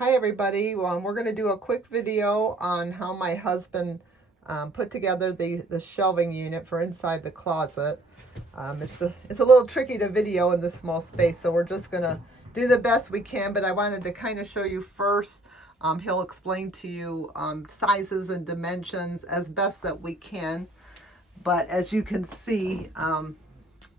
Hi everybody. We're going to do a quick video on how my husband put together the shelving unit for inside the closet. It's a little tricky to video in this small space, so we're just going to do the best we can, but I wanted to kind of show you first. He'll explain to you sizes and dimensions as best that we can, but as you can see,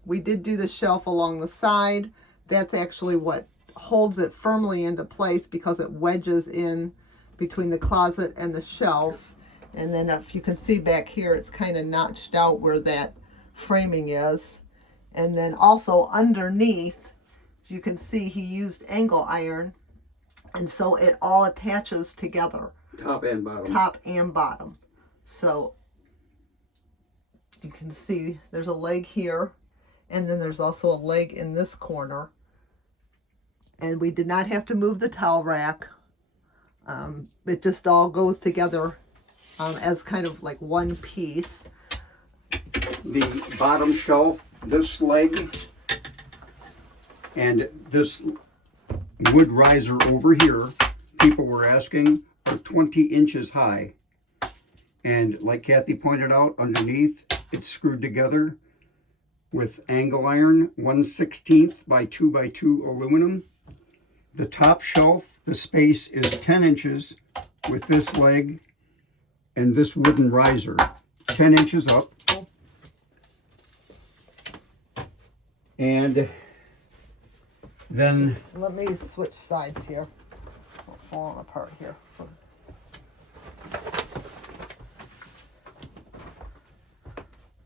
we did do the shelf along the side. That's actually what holds it firmly into place because it wedges in between the closet and the shelves. And then if you can see back here, it's kind of notched out where that framing is. And then also underneath, you can see he used angle iron, and so it all attaches together. Top and bottom. Top and bottom. So you can see there's a leg here, and then there's also a leg in this corner. And we did not have to move the towel rack. It just all goes together as kind of like one piece. The bottom shelf, this leg, and this wood riser over here, people were asking, are 20 inches high. And like Kathy pointed out, underneath, it's screwed together with angle iron, 1/16 by 2 by 2 aluminum. The top shelf, the space is 10 inches with this leg and this wooden riser, 10 inches up. And then Let me switch sides here. We're falling apart here.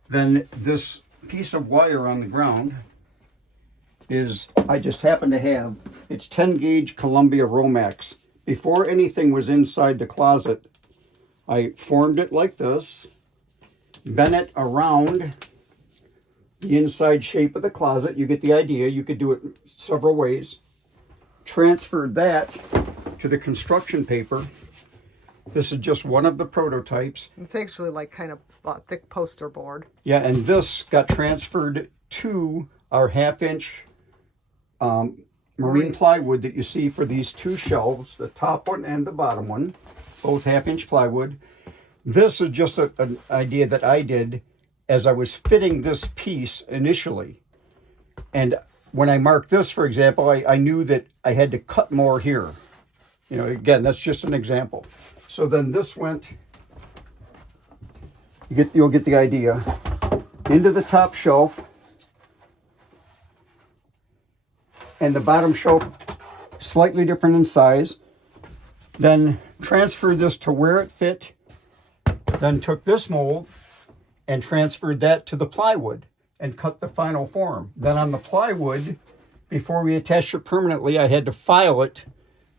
Then this piece of wire on the ground is, I just happen to have, it's 10 gauge Columbia Romax. Before anything was inside the closet, I formed it like this, bent it around the inside shape of the closet. You get the idea. You could do it several ways. Transferred that to the construction paper. This is just one of the prototypes. It's actually like kind of a thick poster board. Yeah, and this got transferred to our 1/2-inch marine plywood that you see for these two shelves, the top one and the bottom one, both 1/2-inch plywood. This is just an idea that I did as I was fitting this piece initially. And when I marked this, for example, I knew that I had to cut more here. You know, again, that's just an example. So then this went, you'll get the idea, into the top shelf, and the bottom shelf slightly different in size. Then transferred this to where it fit, then took this mold and transferred that to the plywood and cut the final form. Then on the plywood, before we attached it permanently, I had to file it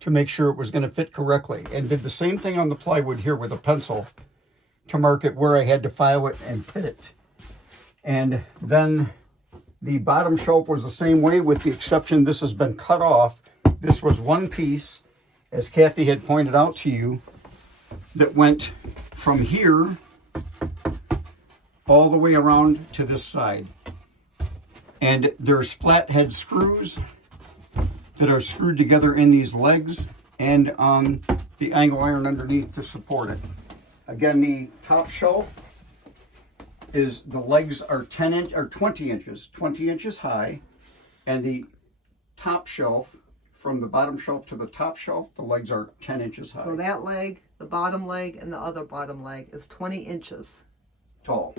to make sure it was going to fit correctly, and did the same thing on the plywood here with a pencil to mark it where I had to file it and fit it. And then the bottom shelf was the same way, with the exception this has been cut off. This was one piece, as Kathy had pointed out to you, that went from here all the way around to this side. And there's flathead screws that are screwed together in these legs and on the angle iron underneath to support it. Again, the top shelf is, the legs are 20 inches high, and the top shelf, from the bottom shelf to the top shelf, the legs are 10 inches high. So that leg, the bottom leg, and the other bottom leg is 20 inches Tall.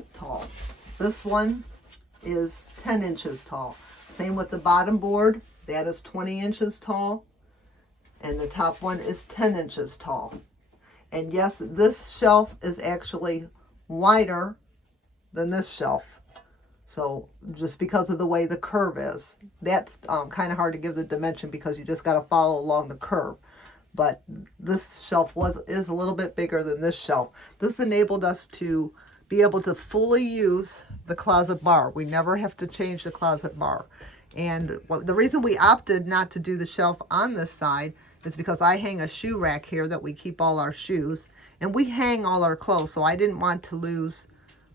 This one is 10 inches tall. Same with the bottom board, that is 20 inches tall. And the top one is 10 inches tall. And yes, this shelf is actually wider than this shelf. So just because of the way the curve is, that's kind of hard to give the dimension because you just got to follow along the curve. But this shelf is a little bit bigger than this shelf. This enabled us to be able to fully use the closet bar. We never have to change the closet bar. And the reason we opted not to do the shelf on this side is because I hang a shoe rack here that we keep all our shoes, and we hang all our clothes, so I didn't want to lose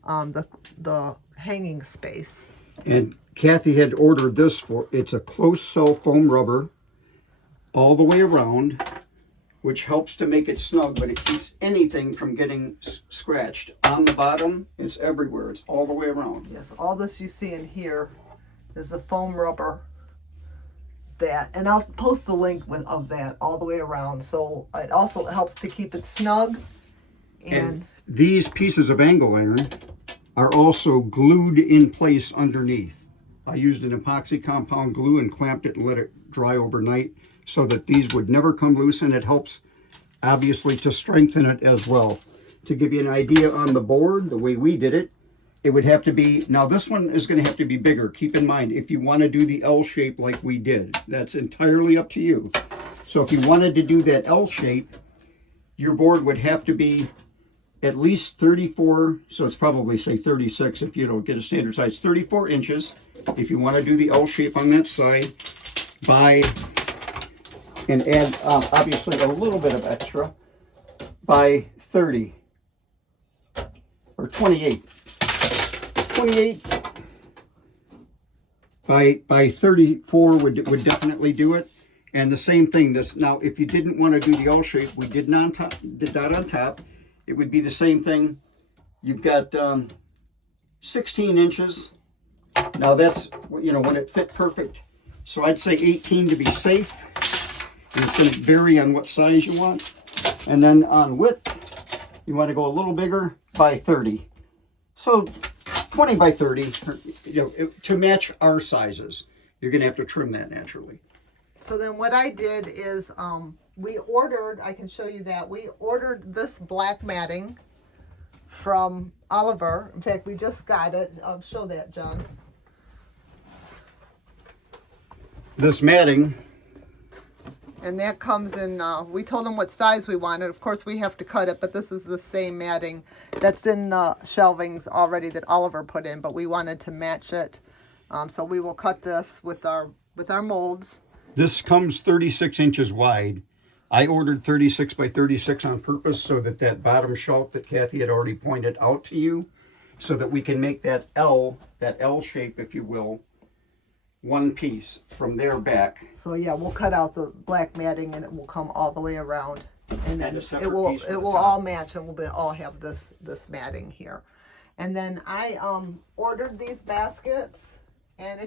the hanging space. And Kathy had ordered this for, it's a close cell foam rubber all the way around. which helps to make it snug, but it keeps anything from getting scratched. On the bottom, it's everywhere. It's all the way around. Yes, all this you see in here is the foam rubber that, and I'll post the link of that all the way around. So it also helps to keep it snug. And these pieces of angle iron are also glued in place underneath. I used an epoxy compound glue and clamped it and let it dry overnight so that these would never come loose, and it helps obviously to strengthen it as well. To give you an idea on the board, the way we did it, it would have to be, now this one is going to have to be bigger. Keep in mind, if you want to do the L shape like we did, that's entirely up to you. So if you wanted to do that L shape, your board would have to be at least 34, so it's probably say 36 if you don't get a standard size, 34 inches if you want to do the L shape on that side, and add obviously a little bit of extra, by 30 or 28 by 34 would definitely do it. And the same thing, this now if you didn't want to do the L shape, we did not on top, it would be the same thing. You've got 16 inches. Now that's, you know, when it fit perfect. So I'd say 18 to be safe. And it's going to vary on what size you want. And then on width, you want to go a little bigger by 30. So 20 by 30, you know, to match our sizes. You're going to have to trim that naturally. so then what I did is we ordered, I can show you that, we ordered this black matting from Oliver. In fact, we just got it. I'll show that, John. This matting, And that comes in, we told them what size we wanted. Of course, we have to cut it, but this is the same matting that's in the shelvings already that Oliver put in, but we wanted to match it. So we will cut this with our molds. this comes 36 inches wide. I ordered 36 by 36 on purpose so that that bottom shelf that Kathy had already pointed out to you, so that we can make that L shape, if you will, one piece from there back. So yeah, we'll cut out the black matting and it will come all the way around, and then And a separate it will piece for the all top. match, and we'll all have this matting here. And then I ordered these baskets, and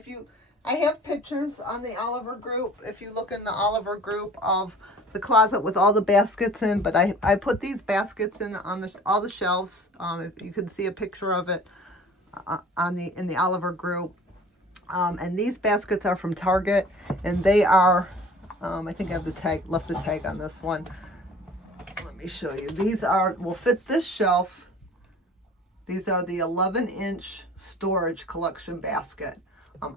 I have pictures on the Oliver group. If you look in the Oliver group of the closet with all the baskets in, but I put these baskets in on all the shelves. You can see a picture of it in the Oliver group. And these baskets are from Target, and they are, I think I have left the tag on this one. Let me show you. These will fit this shelf. These are the 11-inch storage collection basket.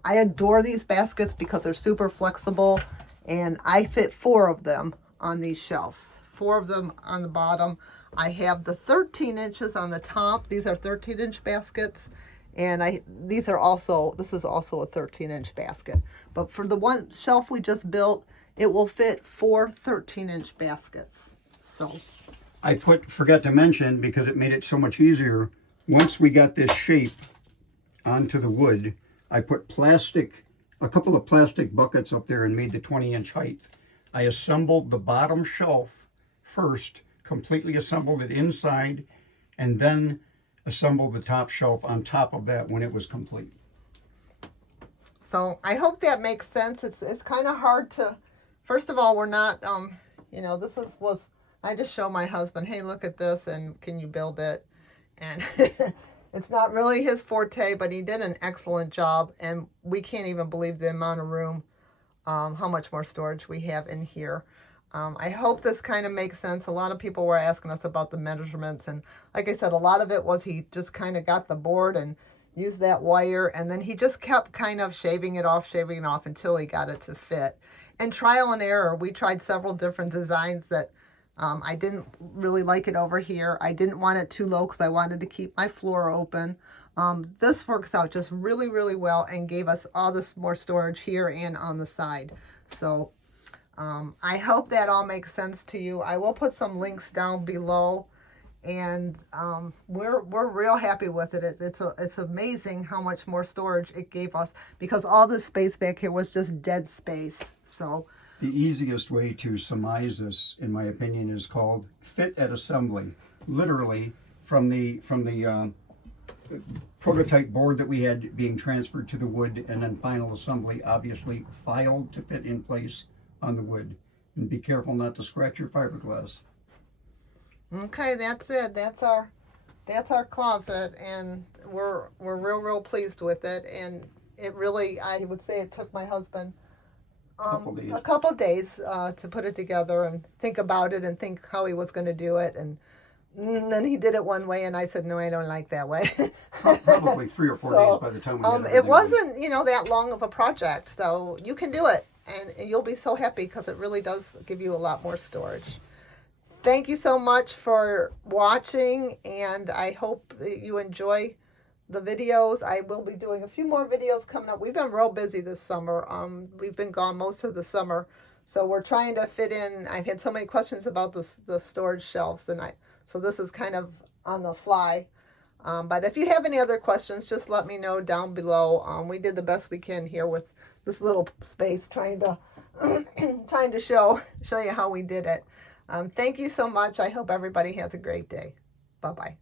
I adore these baskets because they're super flexible, and I fit 4 of them on these shelves. 4 of them on the bottom. I have the 13 inches on the top. These are 13-inch baskets. And this is also a 13-inch basket. But for the one shelf we just built, it will fit 4 13-inch baskets. So I forgot to mention, because it made it so much easier, once we got this shape onto the wood, I put a couple of plastic buckets up there and made the 20-inch height. I assembled the bottom shelf first, completely assembled it inside, and then assembled the top shelf on top of that when it was complete. So I hope that makes sense. It's kind of hard to, first of all, we're not, I just show my husband, hey, look at this, and can you build it? And it's not really his forte, but he did an excellent job, and we can't even believe the amount of room, how much more storage we have in here. I hope this kind of makes sense. A lot of people were asking us about the measurements, and like I said, a lot of it was he just kind of got the board and used that wire, and then he just kept kind of shaving it off until he got it to fit. And trial and error, we tried several different designs that I didn't really like it over here. I didn't want it too low because I wanted to keep my floor open. This works out just really, really well and gave us all this more storage here and on the side. So I hope that all makes sense to you. I will put some links down below, and we're real happy with it. It's amazing how much more storage it gave us, because all this space back here was just dead space. So The easiest way to surmise this, in my opinion, is called fit at assembly. Literally, from the prototype board that we had being transferred to the wood, and then final assembly, obviously filed to fit in place on the wood. And be careful not to scratch your fiberglass. Okay, that's it. That's our closet, and we're real pleased with it. And it really, I would say, it took my husband a couple days to put it together and think about it and think how he was going to do it. And then he did it one way, and I said, no, I don't like that way. Probably 3 or 4 days by the time we had everything it wasn't, that long of a project, so you can do it, and you'll be so happy because it really does give you a lot more storage. Thank you so much for watching, and I hope you enjoy the videos. I will be doing a few more videos coming up. We've been real busy this summer. We've been gone most of the summer, so we're trying to fit in. I've had so many questions about the storage shelves, so this is kind of on the fly. But if you have any other questions, just let me know down below. We did the best we can here with this little space, trying to show you how we did it. Thank you so much. I hope everybody has a great day. Bye-bye.